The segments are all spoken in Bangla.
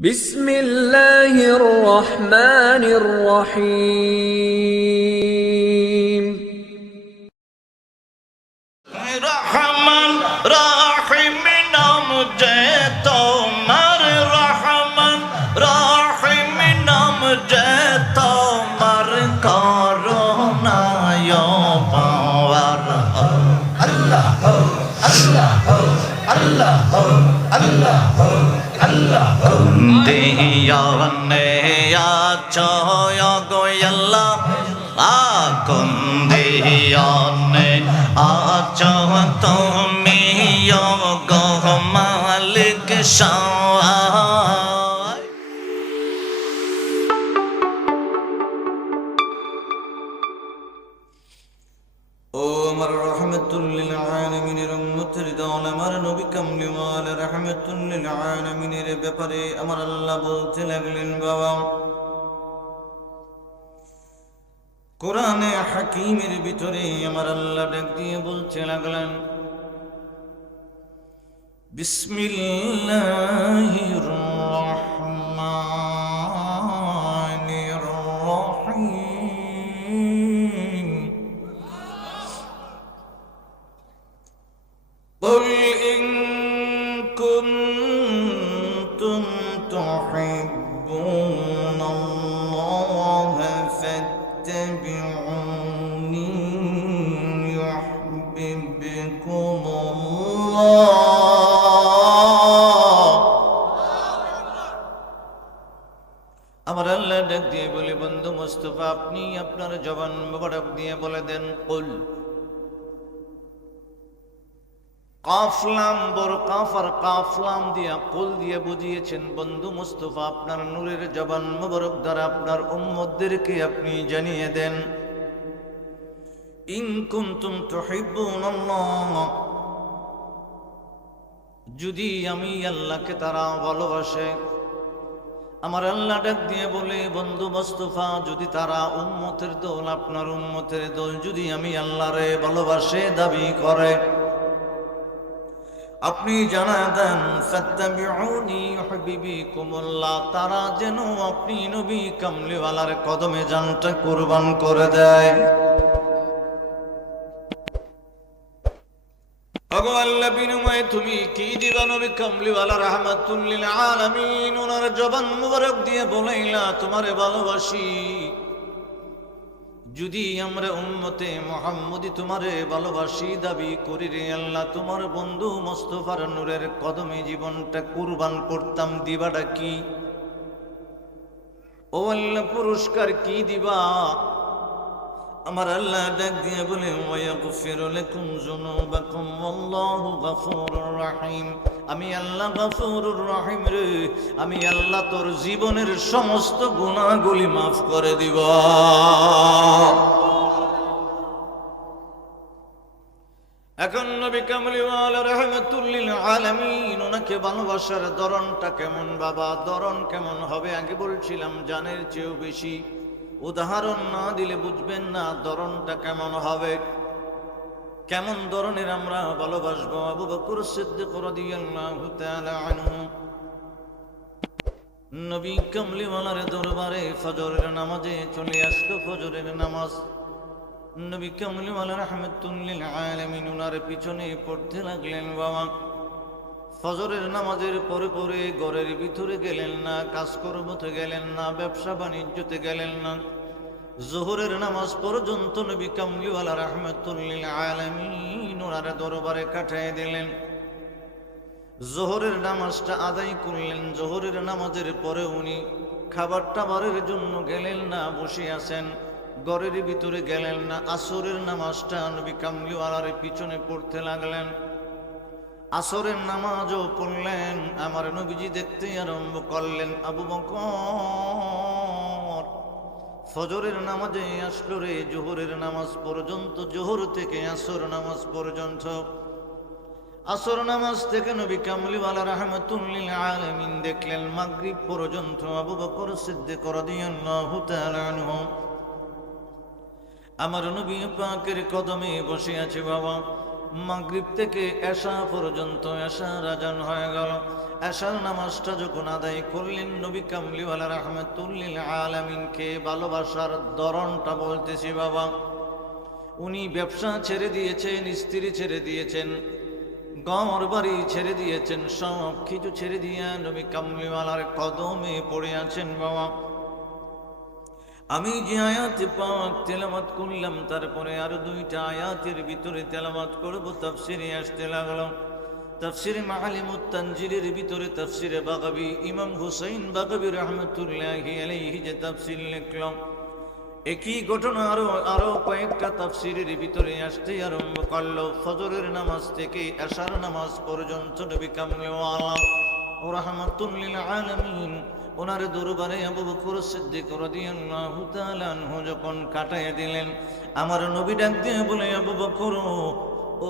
بسم الله الرحمن الرحيم রহমান রাহিম নাম যে তোমার রহমান রাহিম নাম যে তোমার করুণায় পাওয়ার আল্লাহ আল্লাহ আল্লাহ আল্লাহ আল্লাহ। দিয়ানে আচয় গোয়াল্লাহ আকুন দিয়ানে আচ তুমি গো মালিক শাহ উম্মতের আমার নবী কামলিমাল আলামিনের ব্যাপারে আমার আল্লাহ বলতে লাগলেন, বাবা। কোরআনে হাকিমের ভিতরে আমার আল্লাহ ডাক দিয়ে বলতে লাগলেন, বিসমিল্লাহির মোস্তফা আপনি আপনার জবান মোবারক দিয়ে বলে দেন কুল কাফলাম বড় কাফার কাফলাম দিয়া কুল দিয়ে বুঝিয়েছেন, বন্ধু মুস্তফা, আপনার নূরের জবান মোবারক দ্বারা আপনার উম্মতদেরকে আপনি জানিয়ে দেন। ইন কুনতুম তুহিব্বুনাল্লাহ, যদি আমি আল্লাহকে তারা ভালোবাসে আমার আল্লাহ ডাক দিয়ে বলে, বন্ধু মোস্তফা, যদি তারা উম্মতের দল, আপনার উম্মতের দোল যদি আমি আল্লাহরে ভালোবাসে, দাবি করে, আপনি জানা দেন তারা যেন আপনি নবী কামলিওয়ালার কদমে জানটা কুরবান করে দেয়। ওগো আল্লাহ বিনিময়ে তুমি কি দিবা নবী কামলিওয়ালা রাহমাতুল্লিল আলামিন? ওনার জবান মুবারক দিয়ে বলাইলা, তোমারে ভালোবাসি। যদি আমরা উম্মতে মোহাম্মদি তোমারে ভালোবাসি, দাবি করি রে আল্লাহ, তোমার বন্ধু মোস্তফার নূরের কদমে জীবনটা কুরবান করতাম, দিবাটা কি? ও আল্লাহ, পুরস্কার কি দিবা? আমার আল্লাহ ডাক দিয়ে বলে, ওয়াগফিরু লাকুম যুনুবাকুম আল্লাহু গফুরুর রহিম। আমি আল্লাহ গফুরুর রহিম রে। আমি আল্লাহ তোর জীবনের সমস্ত গুনাহগুলি মাফ করে দিব। এখন নবী কামলিওয়ালা রহমতুল্লিল আলামিন, ওনাকে ভালোবাসার ধরনটা কেমন বাবা? ধরন কেমন হবে? আগে বলছিলাম, জানের চেয়েও বেশি। উদাহরণ না দিলে বুঝবেন না ধরনটা কেমন হবে। কেমন ধরনের আমরা ভালোবাসবো? আবু বকর সিদ্দিক রাদিয়াল্লাহু তাআলা আনহু। নবী কামলিওয়ালার দরবারে ফজরের নামাজে চলে আসলো ফজরের নামাজ। নবী কামলিওয়ালা রহমতুল্লিল আলামিন ওনার পিছনে পড়তে লাগলেন, বাবা। ফজরের নামাজের পরে পরে ঘরের ভিতরে গেলেন না কাজকর্মতে গেলেন না, ব্যবসা বাণিজ্যতে গেলেন না। জোহরের নামাজ পর্যন্ত নবী কামলিওয়ালা রহমতুল্লিল আলামিন ওনার দরবারে কাটায় দিলেন। জোহরের নামাজটা আদায় করলেন, জোহরের নামাজের পরে উনি খাবার টাবারের জন্য গেলেন না, বসে আছেন। ঘরের ভিতরে গেলেন না, আসরের নামাজটা নবী কামলিওয়ালার পিছনে পড়তে লাগলেন। আসরের নামাজও পড়লেন, আমার নবীজি দেখতে আরম্ভ করলেন, আবু বকর, ফজরের নামাজে আসলো রে, জোহরের নামাজ পর্যন্ত, জোহর থেকে আসর নামাজ পর্যন্ত। আসর নামাজ থেকে নবী কামলিওয়ালা রহমতুল্লিল আলামিন দেখলেন, মাগরিব পর্যন্ত আবু বকর সিদ্দিক রাদিয়াল্লাহু আমার নবী পাকের কদমে বসে আছে, বাবা মাগরিব থেকে এশা পর্যন্ত এশা রাজান হয়ে গেল। এশার নামাজটা যখন আদায় করলেন, নবী কামলিওয়ালা রহমতুল্লিল আলমিনকে ভালোবাসার ধরনটা বলতেছি বাবা। উনি ব্যবসা ছেড়ে দিয়েছেন, স্ত্রী ছেড়ে দিয়েছেন গমর বাড়ি ছেড়ে দিয়েছেন, সব কিছু ছেড়ে দিয়ে নবী কামলিওয়ালার কদমে পড়ে আছেন বাবা। আমি যে আয়াত পাক তেলামাত করলাম, তারপরে আরও দুইটা আয়াতের ভিতরে তেলামাত করব, তাফসিরে আসতে লাগল। তাফসিরে মাহালিমুত তানজিরের ভিতরে তাফসিরে বাগাবি, ইমাম হুসাইন বাগাবি রহমতুল্লাহি আলাইহি যে তাফসির লিখলাম একই ঘটনা আরও আরও কয়েকটা তাফসিরের ভিতরে আসতে আরম্ভ করল। ফজরের নামাজ থেকে আশার নামাজ পর্যন্ত নবী কামলিওয়ালা ও রহমতুল্লিল আলামিন ওনার দরবারে আবু বকর সিদ্দিক রাদিয়াল্লাহু তাআলা আনহু যখন কাটায় দিলেন, আমার নবী ডাক দিয়ে বলে, আবু বকর,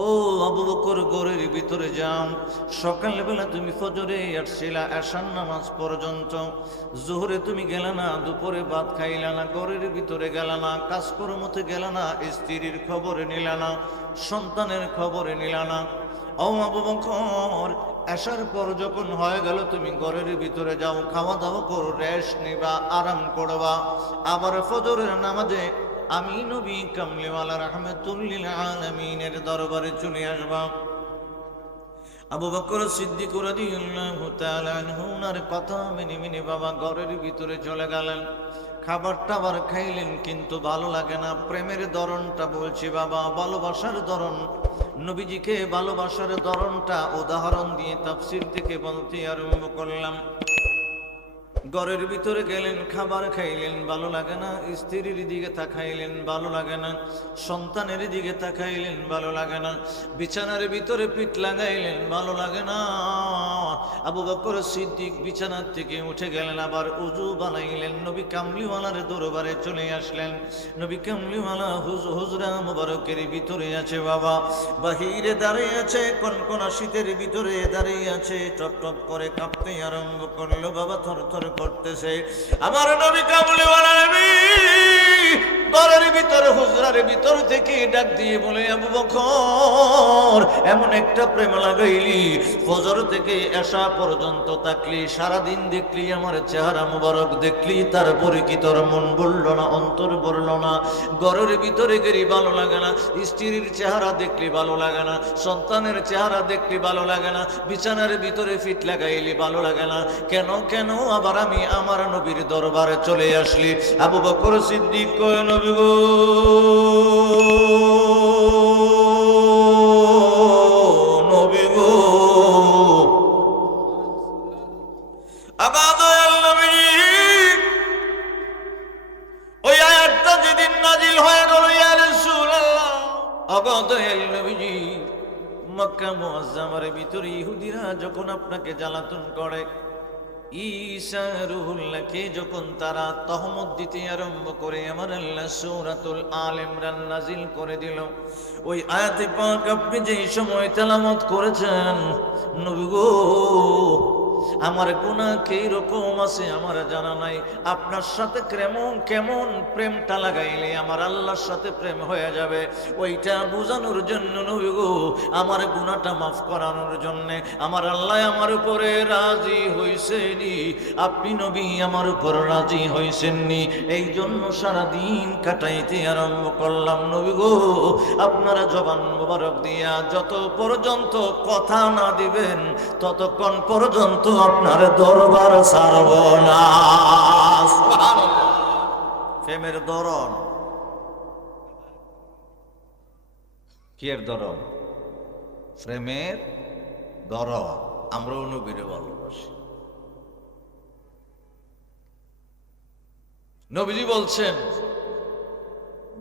ও আবু বকর, ঘরের ভিতরে যাও। সকালবেলা তুমি ফজরে আসছিলা, আসার নামাজ পর্যন্ত। জোহরে তুমি গেলে না, দুপুরে ভাত খাইলা না, ঘরের ভিতরে গেলা না কাজকর্মতে গেলা না, স্ত্রীর খবরে নিলা না, সন্তানের খবরে নিলা না। ও আবু বকর আসার পর যখন হয়ে গেল, তুমি ঘরের ভিতরে যাও খাওয়া দাওয়া করো রেস্ট নিবা, আরাম করবা। আবার ফজরের নামাজে আমি নবী কামলিওয়ালা রহমতুল্লিল আলমিনের দরবারে চলে আসবা। আবু বকর সিদ্দিক রাদিয়াল্লাহু তাআলা ওনার কথা মেনে মেনে বাবা ঘরের ভিতরে চলে গেলেন। খাবার টাবার খাইলেন, কিন্তু ভালো লাগে না। প্রেমের ধরনটা বলছি বাবা, ভালোবাসার ধরন নবীজিকে ভালোবাসার ধরনটা উদাহরণ দিয়ে তাফসির থেকে বলতে আরম্ভ করলাম। ঘরের ভিতরে গেলেন, খাবার খাইলেন, ভালো লাগে না। স্ত্রীর দিকে তাকাইলেন, ভালো লাগে না। সন্তানের দিকে তাকাইলেন, ভালো লাগে না। বিছানার ভিতরে পিঠ লাগাইলেন, ভালো লাগে না। আবু বকর সিদ্দিক বিছানার থেকে উঠে গেলেন, আবার উজু বানাইলেন। নবী কামলিওয়ালার দরবারে চলে আসলেন। নবী কামলিওয়ালা হুজ, হুজরা মুবারকের ভিতরে আছে বাবা। বাহিরে দাঁড়িয়ে আছে, কনকনা শীতের ভিতরে দাঁড়িয়ে আছে। টপ টপ করে কাঁপতে আরম্ভ করল বাবা থর থর করতেছে। আমার নবী কামলিওয়ালা নবী ঘরের ভিতরে, হুজরার ভিতর থেকে ডাক দিয়ে বলে, আবু বকর, এমন একটা প্রেম লাগাইলি, ফজর থেকে এসা পর্যন্ত তাকলি সারাদিন দেখলি, আমার চেহারা মুবারক দেখলি, তারপরে কি তোর মন বলল না, অন্তর বলল না, ঘরের ভিতরে গেলি, ভালো লাগে না, স্ত্রীর চেহারা দেখলি, ভালো লাগে না, সন্তানের চেহারা দেখলি, ভালো লাগে না, বিছানার ভিতরে ফিট লাগাইলি, ভালো লাগে না, কেন কেন আবার আমি আমার নবীর দরবারে চলে আসলি? আবু বকর সিদ্দিক কয় নবী গো নবী গো ওই আয়াতটা যেদিন নাজিল হয়ে গেল ইয়া রাসূলুল্লাহ অগদয়াল নবীজি মক্কা মুআজ্জামার ভিতরে ইহুদিরা যখন আপনাকে জ্বালাতন করে ঈসা রুহুল্লাহকে যখন তারা তহমত দিতে আরম্ভ করে, আমার আল্লাহ সৌরাতুল আল ইমরান নাজিল করে দিল। ওই আয়াতে পাক আপনি যেই সময় তেলামত করেছেন, নবী গো আমার গুণা রকম আছে আমার জানা নাই। আপনার সাথে কেমন কেমন প্রেমটা লাগাইলে আমার আল্লাহর সাথে প্রেম হয়ে যাবে। ওইটা বোঝানোর জন্য নবী গো, আমার গুণাটা মাফ করানোর জন্য আমার আল্লাহ আমার উপরে রাজি হইছেনি আপনি নবী আমার উপর রাজি হইছেননি এই জন্য সারাদিন কাটাইতে আরম্ভ করলাম নবী গো। আপনারা জবান মোবারক দিয়া যত পর্যন্ত কথা না দিবেন, ততক্ষণ পর্যন্ত আপনার দরবার সারব না। প্রেমের ধরন কি এর ধরন প্রেমের ধরন আমরাও নবীরে ভালোবাসি। নবীজি বলছেন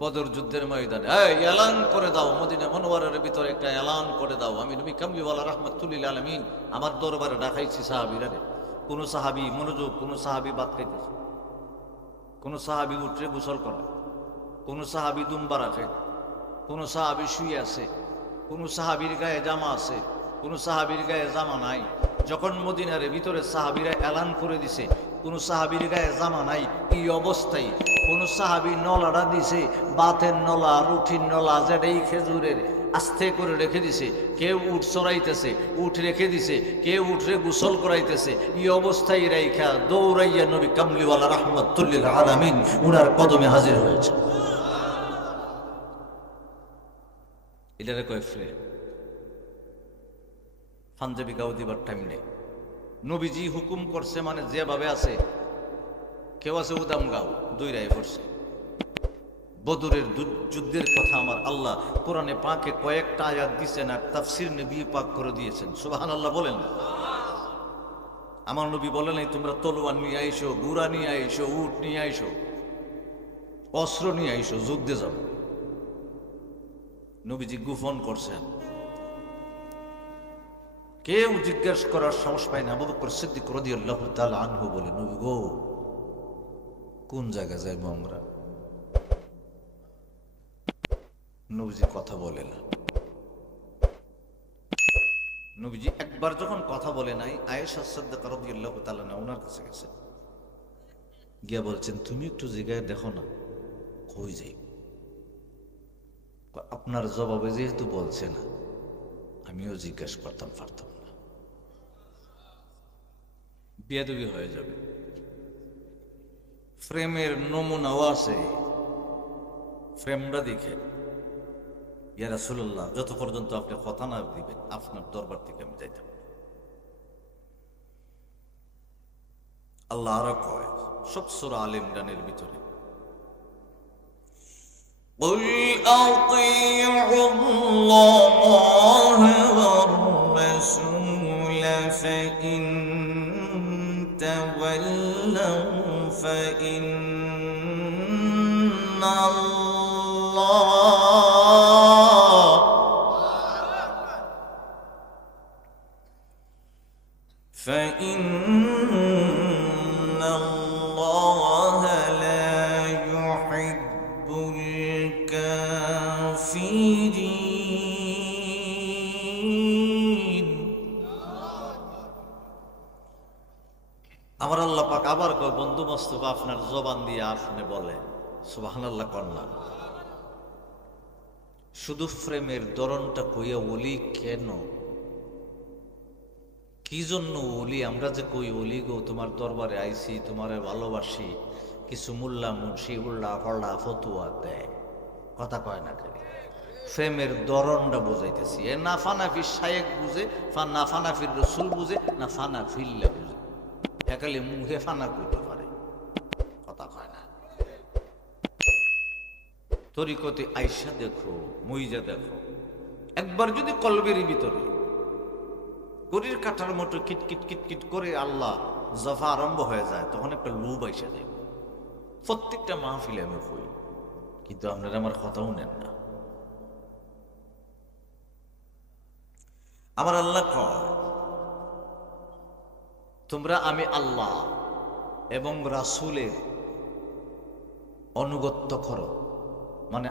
বদর যুদ্ধের ময়দানে। এলান করে দাও, মদিনা মনোয়ারের ভিতরে একটা এলান করে দাও। আমি নবী কামলিওয়ালা রহমতুল্লিল আলমিন আমার দরবারে ডাকাইছি সাহাবিরা কোনো সাহাবি মনোযোগ, কোনো সাহাবি বাদ খাইতেছে কোনো সাহাবি উঠে গোসল করে। কোনো সাহাবি দুম্বা রাখে কোনো সাহাবি শুয়ে আছে। কোনো সাহাবির গায়ে জামা আছে। কোনো সাহাবির গায়ে জামা নাই। যখন মদিনারে ভিতরে সাহাবিরা এলান করে দিছে কোন সাহাবির গায়ে জামা নাই এই অবস্থায়? কোন সাহাবি নলাটা দিছে, বাতের নলা, রুটির নলা, যেটাই খেজুরের আস্তে করে রেখে দিছে, কেউ উঠ চড়াইতেছে উঠ রেখে দিছে, কেউ উঠরে গোসল করাইতেছে, এই অবস্থায় রাইখা দৌড়াইয়া নবী কামলিওয়ালা রহমতুল্লিল আলামিন উনার কদমে হাজির হয়েছে। এটারে কয় ফ্রেম? পাঞ্জাবি গাও দিবার টাইম নেই। নবীজি হুকুম করছে মানে যেভাবে আছে। কেউ আছে উদাম গাও দুই রায় পড়ছে। বদরের যুদ্ধের কথা আমার আল্লাহ কোরআনে পাকে কয়েকটা আয়াত দিচ্ছেন আর তাফসির নবী পাক করে দিয়েছেন। সুবাহান আল্লাহ বলেন। আমার নবী বলে নাই, তোমরা তলোয়ার নিয়ে আইসো, গুড়া নিয়ে আইসো, উট নিয়ে আইসো, অস্ত্র নিয়ে আইসো, যুদ্ধে যাব নবীজি গুফন করছেন। কেউ জিজ্ঞেস করার সাহস পায় না। আবু বকর সিদ্দিক রাদিয়াল্লাহু তাআলা আনহু বলে, নবী গো, কোন জায়গায় যাইবো আমরা? নবীজি কথা বলে না। নবীজি একবার যখন কথা বলে নাই, আয়েশা সাদ্দাকা রাদিয়াল্লাহু তাআলা না, ওনার কাছে গেছে। গিয়া বলছেন, তুমি একটু জায়গায় দেখো না, কই যাই আপনার জবাবে যেহেতু বলছে না আমিও জিজ্ঞেস করতাম, পারতাম না। বিয়াদবি হয়ে যাবে। ফ্রেমের নমুনাও আছে। ফ্রেমটা দেখে, ইয়া রাসূলুল্লাহ, যত পর্যন্ত আপনি কথা না দিবেন, আপনার দরবার থেকে আমি যাইতে পারি না। আল্লাহ আরও কয়, সব সুরা আল গানের ভিতরে। قل أطيعوا الله والرسول فإن تولوا فإن الله فإن আবার কয় বন্ধু মস্তক আপনার জবান দিয়ে আপনি সুবাহান আল্লাহ কন্যা শুধু ফ্রেমের ধরনটা কইয়া বলি কেন? কি জন্য ওলি? আমরা যে কই, ওলি গো, তোমার দরবারে আইছি, তোমারে ভালোবাসি। কিছু মুল্লা মুন্সি উল্লা ফল্লা ফতুয়া দেয়। কথা কয় না কেন? ফ্রেমের দরনটা বুঝাইতেছি। এ না ফানাফি শায়েক বুঝে, না ফানাফির রসুল বুঝে, না ফানা ফিল্লা বুঝে। একালে মুখে ফানা করতে পারে কথা কয় না। তরিকতে আইসা দেখো, মইজা দেখো। একবার যদি কলবের ভিতরে গরির কাঠার মতো কিট কিট কিট কিট করে আল্লাহ জফা আরম্ভ হয়ে যায়, তখন একটা লোভ আইসা যায় প্রত্যেকটা মাহফিলে আমি হই কিন্তু আপনারা আমার কথাও নেন না। আমার আল্লাহ কয় তোমরা আমি আল্লাহ এবং রাসুলের অনুগত্য করো। মানে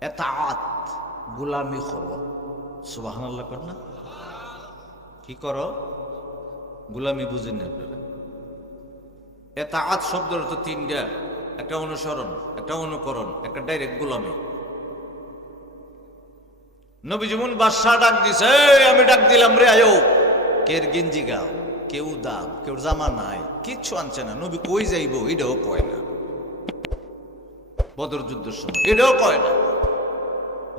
এতাআত, গুলামি করো। সুবাহান আল্লাহ কর না। কি করো? গুলামি বুঝেন না আপনারা। এতাআত শব্দের অর্থ তিনটা একটা অনুসরণ, একটা অনুকরণ, একটা ডাইরেক্ট গুলামি। নবী যেমন বাদশাহ ডাক দিছে আমি ডাক দিলাম রে, আয়ো। কের গিঞ্জি গাও? কেউ দাম, কেউ জামা নাই কিচ্ছু আনছে না। নবী কই যাইব, এটাও কয় না। বদর যুদ্ধের সময়, এটাও কয় না।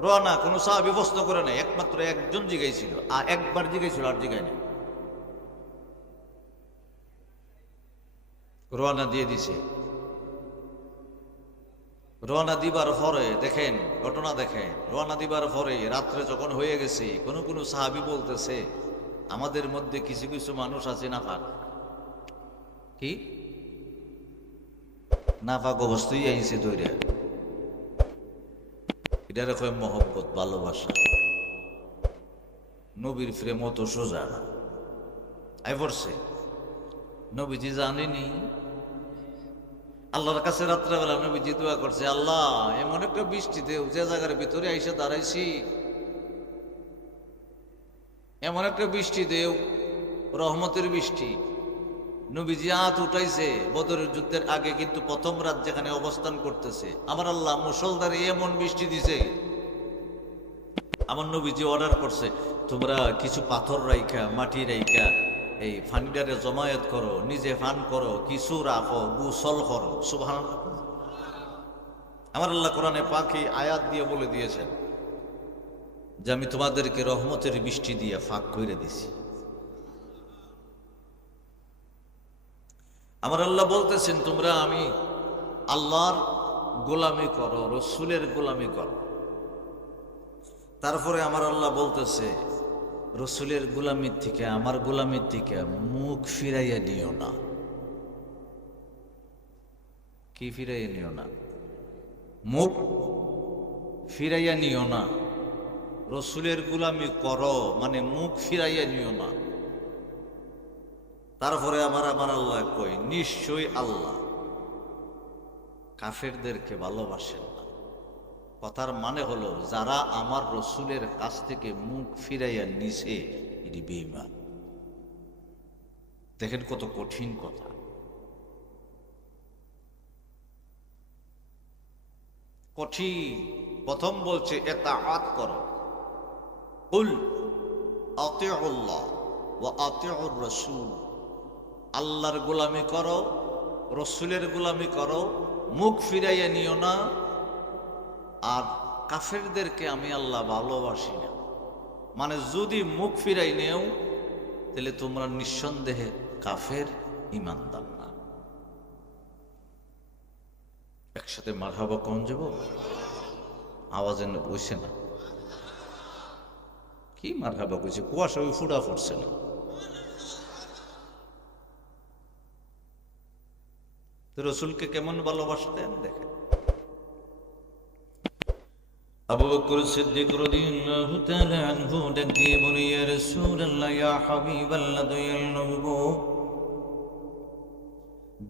রওনা, কোনো সাহাবি প্রশ্ন করে নাই, একমাত্র একজন জিগাইছিল, আর একবার জিগাইছিল আর জিগায় নাই। রওনা দিয়ে দিছে। রওনা দিবার পরে দেখেন, ঘটনা দেখেন, রওনা দিবার পরে রাত্রে যখন হয়ে গেছে, কোনো কোনো সাহাবি বলতেছে আমাদের মধ্যে কিছু কিছু মানুষ আছে নাফাক। কি? নাফাক অবস্থায় আইছে তৈরি এটা রেখে মহব্বত, ভালোবাসা। নবীর প্রেম অত সোজা আই পড়ছে। নবীজি জানেনি। আল্লাহর কাছে রাত্রেবেলা নবীজি দোয়া করছে, আল্লাহ, এমন একটা বৃষ্টিতে যে জায়গার ভিতরে আইসে দাঁড়াইছি এমন একটা বৃষ্টি দেও, রহমতের বৃষ্টি। নবীজি হাত উঠাইছে, বদরের যুদ্ধের আগে কিন্তু প্রথম রাত যেখানে অবস্থান করতেছে। আমার আল্লাহ মুসলদারে এমন বৃষ্টি দিছে। আমার নবীজি অর্ডার করছে, তোমরা কিছু পাথর রাইখা, মাটি রাইখা, এই ফানিডারে জমায়েত করো, নিজে ফান করো, কিছু রাখো, গুসল করো। সুবহান আমার আল্লাহ কোরআনে পাখি আয়াত দিয়ে বলে দিয়েছেন। যে আমি তোমাদেরকে রহমতের বৃষ্টি দিয়ে ফাঁক করে দিছি। আমার আল্লাহ বলতেছেন, তোমরা আমি আল্লাহর গোলামি করো, রসুলের গোলামি করো। তারপরে আমার আল্লাহ বলতেছে, রসুলের গোলামির থেকে, আমার গোলামির থেকে মুখ ফিরাইয়া নিও না। কি ফিরাইয়া নিও না? মুখ ফিরাইয়া নিও না। রসুলের গোলামি করো মানে মুখ ফিরাইয়া নিও না। তারপরে আমার আমার আল্লাহ কই নিশ্চয়ই আল্লাহ কাফেরদেরকে ভালোবাসেন না। কথার মানে হলো, যারা আমার রসুলের কাছ থেকে মুখ ফিরাইয়া নিছে, এটি বেইমান দেখেন কত কঠিন কথা। কঠিন। প্রথম বলছে এটা আত করো। কুল আতিউল্লাহ ও আতিউর রসুল আল্লাহর গোলামি করো, রসুলের গোলামি করো, মুখ ফিরাইয়া নিও না। আর কাফেরদেরকে আমি আল্লাহ ভালোবাসি না। মানে যদি মুখ ফিরাই নেও, তাহলে তোমরা নিঃসন্দেহে কাফের, ইমানদার না। একসাথে মারহাবা কম যাব আওয়াজ বসে না। কি মার মারহাবা কইছে কুয়াশা ওই ফুটা ফুটছে না। রসুলকে কেমন ভালোবাসতেন দেখেন। আবু সিদ্দিক দিয়ে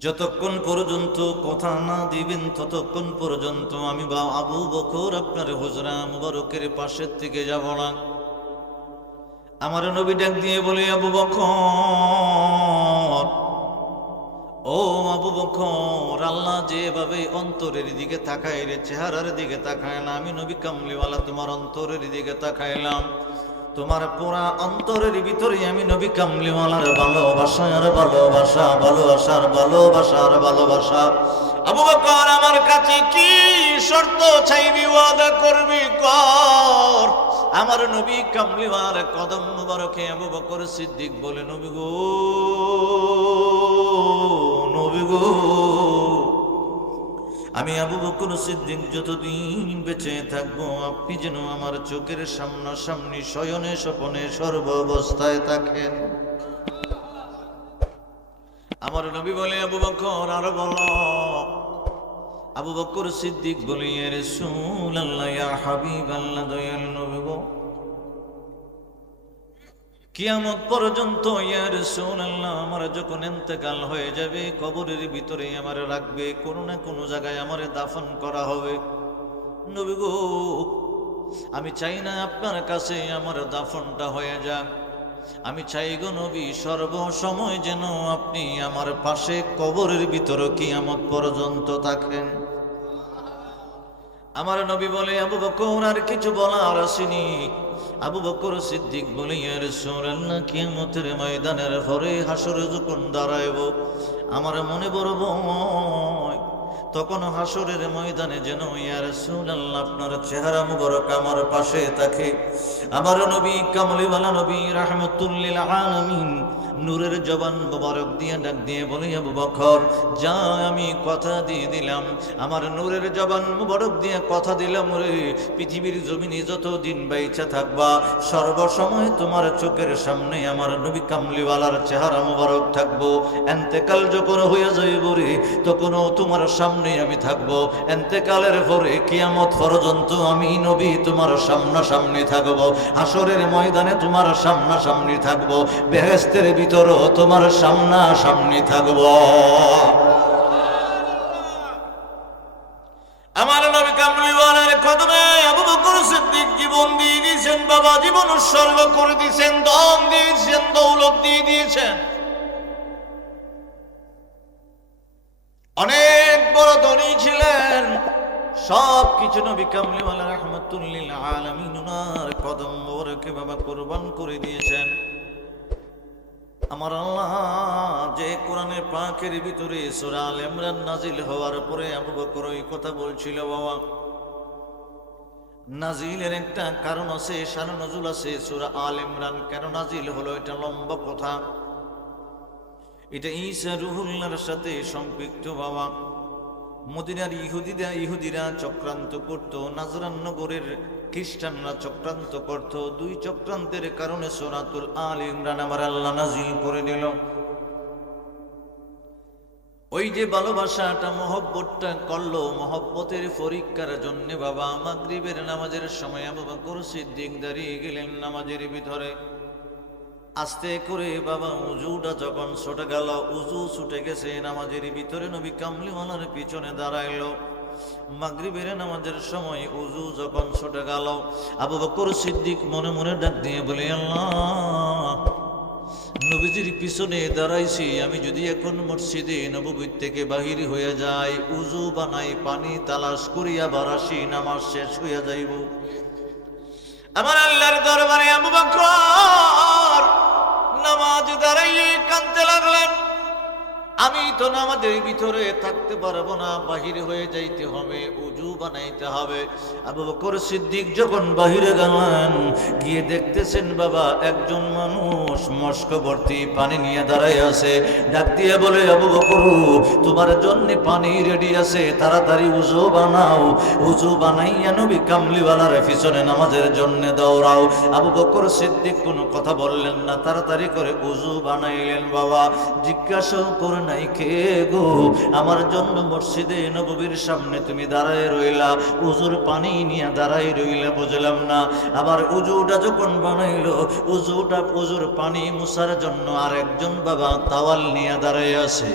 যতক্ষণ পর্যন্ত কথা না দিবেন, ততক্ষণ পর্যন্ত আমি বা আবু বকর আপনার হুজরা মুবারকের পাশের থেকে যাব না। আমার নবী ডাক দিয়ে বলে, আবু বকর। ও আবু বকর, আল্লাহ যেভাবে অন্তরের দিকে তাকায় রে, চেহারার দিকে তাকায় না, আমি নবী কামলিওয়ালা তোমার অন্তরের দিকে তাকাইলাম। তোমার পুরা অন্তরের ভিতরে আমি নবী কামলিওয়ালার ভালোবাসা, আর ভালোবাসা, ভালোবাসার ভালোবাসা, আর ভালোবাসা। আবু বকর, আমার কাছে কি শর্ত চাইবি ওয়াদা করবি? কর। আমার নবী কামলিওয়ার কদম মুবারকে আবু বকর সিদ্দিক বলে, নবী গো নবী গো, আমি আবু বকর সিদ্দিক যতদিন বেঁচে থাকব, আপনি যেন আমার চোখের সামনাসামনি শয়নে স্বপনে সর্ব অবস্থায় থাকেন। আমার নবী বলে, আবু বকর, আরও বলো আবু বকর সিদ্দিক বলে ইয়া রাসূলুল্লাহ, ইয়া হাবিবাল্লাহ, দয়াল কিয়ামত পর্যন্ত, ইয়া রাসূলুল্লাহ, আমার যখন ইন্তেকাল হয়ে যাবে, কবরের ভিতরে আমার রাখবে, কোনো না কোনো জায়গায় আমারে দাফন করা হবে। নবী গো, আমি চাই না আপনার কাছে আমার দাফনটা হয়ে যাক। আমি চাই গো নবী, সর্বসময় যেন আপনি আমার পাশে কবরের ভিতরে কিয়ামত পর্যন্ত থাকেন। আমার নবী বলে, আবু বকর, আর কিছু বলার আসেনি। আবু বকর সিদ্দিক বলে ইয়ার সোরাল্লাহ কিয়ামতের ময়দানের ঘরে হাসরে যখন দাঁড়াইব, আমার মনে বড় তখন হাসরের ময়দানে যেন ইয়ার সুনাল্লাহ আপনার চেহারা মুবারক আমার পাশে থাকে। আমার নবী কামলিওয়ালা নবী রাহমাতুল্লিল আলামিন নূরের জবান মোবারক দিয়ে ডাক দিয়ে বলি, আবু বখর যা আমি কথা দিয়ে দিলাম, আমার নূরের জবান মোবারক দিয়ে কথা দিলাম রে। পৃথিবীর জমিনে যত দিন বাইচা থাকবা, সর্বসময় তোমার চোখের সামনে আমার নবী কামলিওয়ালার চেহারা মোবারক থাকব। এন্তেকাল যখন হইয়া যাইব রে, তখনও তোমার সামনে আমি থাকব। এন্তেকালের পরে কিয়ামত পর্যন্ত আমি নবী তোমার সামনাসামনি থাকব। হাসরের ময়দানে তোমার সামনাসামনি থাকব। বেহেস্তের ভিতরও তোমার সামনাসামনি থাকব। সব কিছু নবী কামলিওয়ালা রহমতুল্লিল আলামিন উনার কদম মোবারকে বাবা কোরবান করে দিয়েছেন। আমার আল্লাহ যে কোরআনের পাকের ভিতরে সূরা আল ইমরান নাজিল হওয়ার পরে আবু বকর ওই কথা বলছিল, বাবা নাজিলের একটা কারণ আছে শান নজুল আছে সূরা আল ইমরান। কেন নাজিল হলো? এটা লম্বা কথা। এটা ঈসা রুহুল্লাহর সাথে সম্পৃক্ত, বাবা। মদিনার ইহুদিরা ইহুদিরা চক্রান্ত করত, নাজরান নগরের খ্রিস্টানরা চক্রান্ত করত, দুই চক্রান্তের কারণে সোনাতুল আল ইমরান আমার আল্লাহ নাজিল করে দিল। ওই যে ভালোবাসাটা, মহব্বতটা করল, মহব্বতের পরীক্ষার জন্য বাবা মাগরিবের নামাজের সময় আবু বকর সিদ্দিক দাঁড়িয়ে গেলেন নামাজের ভিতরে। আস্তে করে বাবা উজুটা যখন ছুটে গেল, উজু ছুটে গেছে, নামাজের ভিতরে নবী কামলিওয়ালার পিছনে দাঁড়াইলো। মাগরিবের নামাজের সময় উজু যখন ছুটে গেল, আবু বকর সিদ্দিক মনে মনে ডাক দিয়ে বলে, আল্লাহ, নবীজির পিছনে দাঁড়াইছি, আমি যদি এখন মসজিদে নববীর থেকে বাহির হয়ে যাই, উজু বানাই, পানি তালাশ করিয়া বারাসি নামাজ শেষ হইয়া যাইব। আমার আল্লাহর দরবারে আবু বকর দাঁড়াইয়ে কাঁদতে লাগলেন। আমি তো নামাজের ভিতরে থাকতে পারব না, বাহির হয়ে যাইতে হবে, উজু বানাইতে হবে। আবু বকর সিদ্দিক যখন বাহিরে গেলেন, গিয়ে দেখতেছেন বাবা, একজন মানুষ মস্ক ভর্তি পানি নিয়ে দাঁড়াই আছে। ডাক দিয়ে বলে, আবু বকর, তোমার জন্য পানি রেডি আছে, তাড়াতাড়ি উজু বানাও। উজু বানাইয়া নবী কামলিওয়ালার পিছনে নামাজের জন্য দৌড়াও। আবু বকর সিদ্দিক কোনো কথা বললেন না, তাড়াতাড়ি করে উজু বানাইলেন বাবা। জিজ্ঞাসাও করে নাই কে গো? আমার জন্য মসজিদে নববীর সামনে তুমি দাঁড়ায় রইলা। উজুর পানি নিয়ে দাঁড়াই রইলা, বুঝলাম না। আবার উজুটা যখন বানাইলো, উজুটা, উজুর পানি মুসার জন্য আর একজন বাবা তাওয়াল নিয়ে দাঁড়ায় আছে।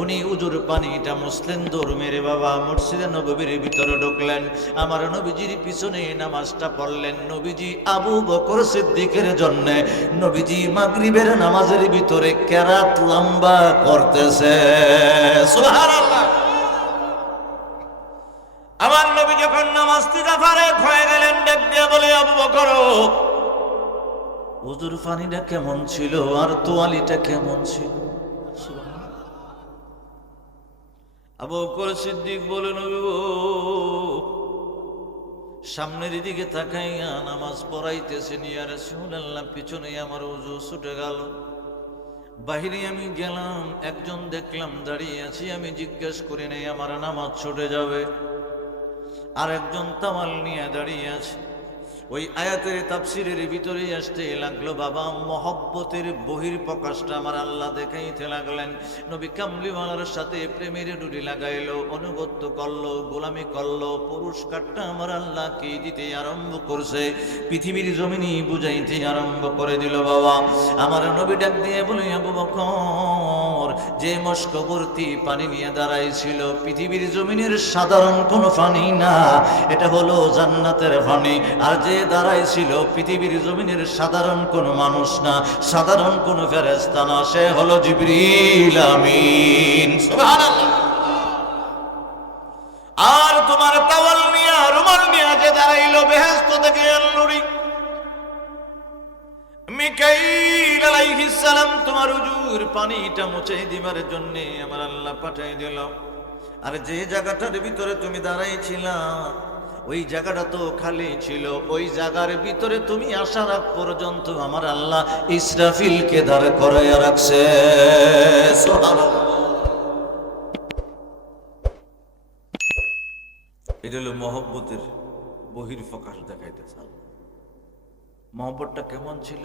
উনি উজুর পানিটা মুসলিম দৌড় মেরে বাবা, মসজিদে নববীর ভিতরে ঢুকলেন। আমার নবীজির পিছনে নামাজটা পড়লেন নবীজি আবু বকর সিদ্দিকের জন্য। নবীজি মাগরিবের নামাজের ভিতরে কেরাত লম্বা করতেছে। আমার নবী যখন গেলেন বলে উজুর পানিটা কেমন ছিল আর তোয়ালিটা কেমন ছিল? সামনের দিকে তাকাইয়া নামাজ পড়াইতেছেন, ইয়া রাসূলুল্লাহ পিছনে আমার উজু ছুটে গেল। বাহিরে আমি গেলাম, একজন দেখলাম দাঁড়িয়ে আছি, আমি জিজ্ঞেস করি, নেই, আমার নামাজ ছুটে যাবে? আর একজন তামাল নিয়ে দাঁড়িয়ে আছে। ওই আয়াতের তাফসিরের ভিতরে আসতে লাগল, বাবা, মহব্বতের বহির প্রকাশটা আমার আল্লাহ দেখাইতে লাগলেন। নবী কামলিওয়ালার সাথে প্রেমের ডুরি লাগাইলো, অনুগত্য করল, গোলামি করল, পুরস্কারটা আমার আল্লাহ কি দিতে আরম্ভ করছে? পৃথিবীর জমিনি বুঝাইতে আরম্ভ করে দিল, বাবা, আমার নবী ডাক দিয়ে বলে, আবু বকর, যে মস্কবর্তী পানি নিয়ে দাঁড়াইছিল, পৃথিবীর জমিনের সাধারণ কোনো পানি না, এটা হলো জান্নাতের পানি আর যে দাঁড়াইছিল পৃথিবীর জমিনের সাধারণ কোনো মানুষ না, সাধারণ কোনো ফেরেস্তা না, সে হলো জিবরিল আমিন। আর তোমার তাওয়াল নিয়া রুমাল নিয়া যে দাঁড়াইলো বেহেস্ত থেকে আল্লুরি। মিকাইল আলাইহিস সালাম তোমার উজুর পানিটা মুছে দিবার জন্য আমার আল্লাহ পাঠাই দিল। আর যে জায়গাটার ভিতরে তুমি দাঁড়াইছিলা ওই জায়গাটা তো খালি ছিল, ওই জায়গার ভিতরে তুমি আসার আগ পর্যন্ত আমার আল্লাহ ইসরাফিলকে দাঁড় করাইয়া রাখছে। এটা হলো মহব্বতের বহির প্রকাশ দেখাইতে চাল মহব্বতটা কেমন ছিল?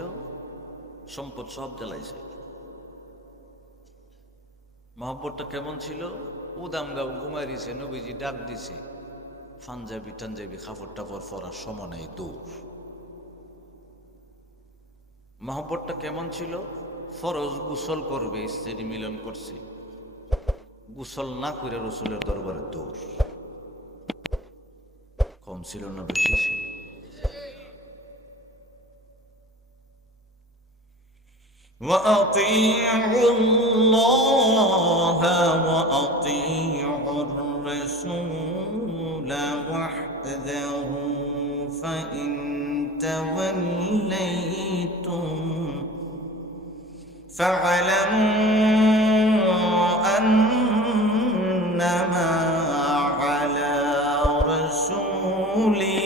সম্পদ সব জ্বালাইছে। মহব্বতটা কেমন ছিল? উদাম গাও ঘুমাইছে, নবীজি ডাক দিছে। পাঞ্জাবি টাঞ্জাবি খাফর টাফর ফরার সমানে দৌড় মহব্বতটা কেমন ছিল ফরজ গুসল করবে স্ত্রী মিলন করছে গুসল না করে রসুলের দরবারে দৌড় কম ছিল না বেশি ছিল وأطيعوا الله وأطيعوا الرسول وحده فإن توليتم فاعلموا أنما على رسولنا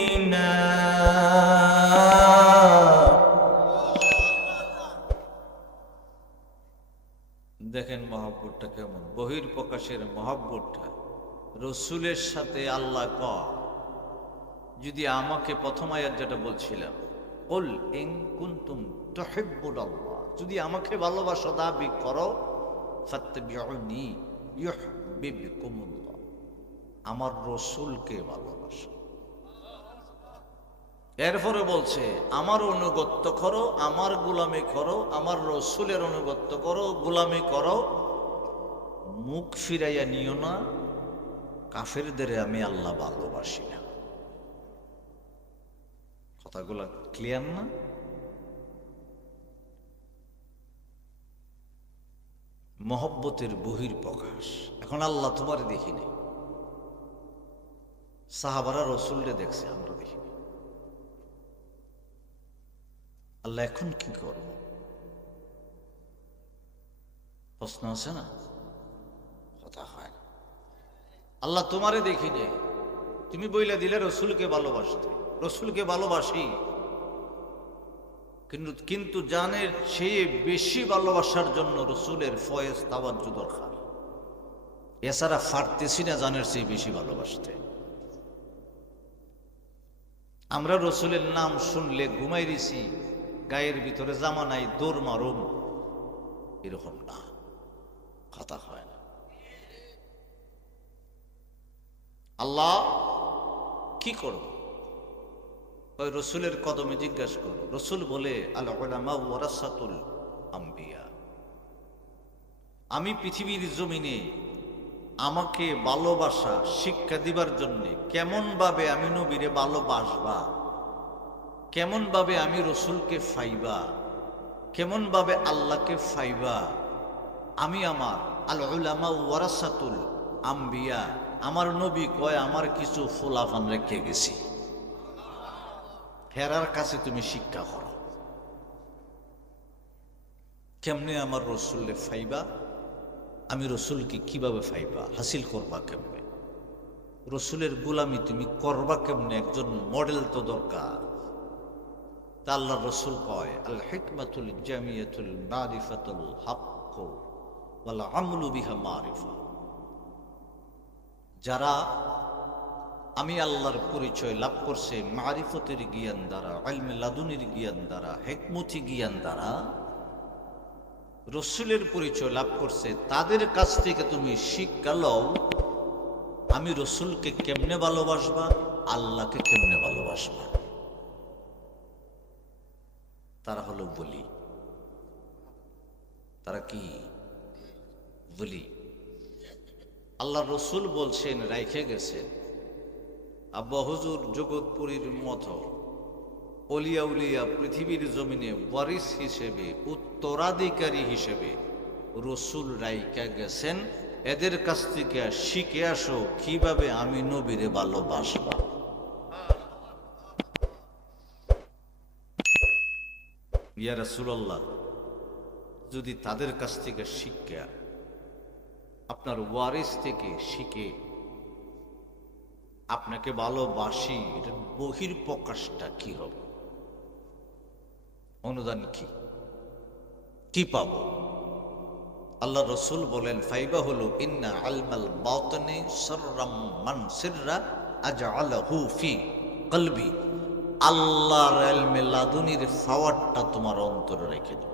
দেখেন মহাব্বতটা কেমন বহির প্রকাশের মহাব্বতটা রসুলের সাথে আল্লাহ ক যদি আমাকে প্রথম আয়াত যেটা বলছিলাম বল ইন কুনতুম তুহিব্বুল আল্লাহ যদি আমাকে ভালোবাসা, দাবি করো, ফাত্তাবিউনি ইউহিব্বুকুমুল্লাহ আমার রসুলকে ভালোবাসো। এরপরে বলছে, আমার অনুগত্য করো, আমার গোলামি করো, আমার রসুলের অনুগত্য করো, গোলামি করো। মুখ ফিরাইয়া নিও না, কাফেরদের আমি আল্লাহ ভালোবাসি না। কথাগুলো ক্লিয়ার না মহব্বতের বহির প্রকাশ এখন আল্লাহ তোমার দেখিনি সাহাবারা রসুলরে দেখছে, আমরা দেখিনি আল্লাহ এখন কি করব? প্রশ্ন আছে না? কথা হয়। আল্লাহ তোমারে দেখি তুমি বইলে দিলে রসুলকে ভালোবাসতে। রসুলকে ভালোবাসি। কিন্তু কিন্তু জানের চেয়ে বেশি ভালোবাসার জন্য রসুলের ফয়েজ তাবাজ্জু দরকার। এছাড়া ফাটতেছি না জানের চেয়ে বেশি ভালোবাসতে। আমরা রসুলের নাম শুনলে ঘুমাই দিছি, গায়ের ভিতরে জামা নাই মারুম, এরকম না। কথা হয় না। আল্লাহ কি করব? ওই রসুলের কদমে জিজ্ঞাসা করো। রসুল বলে আল্লাহ ওয়ারাসাতুল আম্বিয়া। আমি পৃথিবীর জমিনে আমাকে ভালোবাসা, শিক্ষা দিবার জন্য কেমন ভাবে আমি নবীরে ভালোবাসবা কেমন ভাবে আমি রসুলকে ফাইবা কেমন ভাবে আল্লাহকে ফাইবা, আমি আমার আল উলামা ওয়ারাসাতুল আম্বিয়া, আমার নবী কয়, আমার কিছু ফুলাফান রেখে গেছি। হেরার কাছে তুমি শিক্ষা করো। কেমনে আমার রসুল্লে ফাইবা? আমি রসুলকে কীভাবে ফাইবা? হাসিল করবা কেমনে? রসুলের গোলামি তুমি করবা কেমনে? একজন মডেল তো দরকার। তা আল্লাহ রসুল কয় আল হিকমাতুল জামিয়াতুল মারিফাতুল হক ওয়াল আমলু বিহা মারিফা। যারা আমি আল্লাহর পরিচয় লাভ করছে মারিফতের জ্ঞান দ্বারা, আলমে লাদুনির জ্ঞান দ্বারা, হেকমতি জ্ঞান দ্বারা। রসুলের পরিচয় লাভ করছে, তাদের কাছ থেকে তুমি শিক্ষা লও, আমি রসুলকে কেমনে ভালোবাসবা, আল্লাহকে কেমনে ভালোবাসবা। তারা হলো বলি। তারা কি? বলি। আল্লাহ রসুল বলছেন, রাইখে গেছেন। আব্বা, হুজুর, জগৎপুরীর মতো। অলিয়া উলিয়া পৃথিবীর জমিনে ওয়ারিস হিসেবে, উত্তরাধিকারী হিসেবে রসুল রাইকা গেছেন। এদের কাছ থেকে শিখে আসো কীভাবে আমি নবীরে ভালোবাসবা। ইয়া যদি তাদের কাছ থেকে শিক্ষা, আপনার ওয়ারিস থেকে শিখে আপনাকে ভালোবাসি, এটার বহির প্রকাশটা কি হবে? অনুদান কি? কি পাবো? আল্লাহ রসুল বলেন ফাইবা হলো ইন্না আলমাল বাতনে সররাম মান সিররা আজআলাহু ফি কলবি। আল্লাহর ইলমে লাদুনির ফাওয়ারটা তোমার অন্তরে রেখে দেব।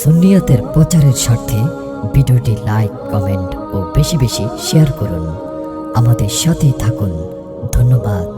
সুন্নিয়তের প্রচারের স্বার্থে ভিডিওটি লাইক, কমেন্ট ও বেশি বেশি শেয়ার করুন। আমাদের সাথে থাকুন। ধন্যবাদ।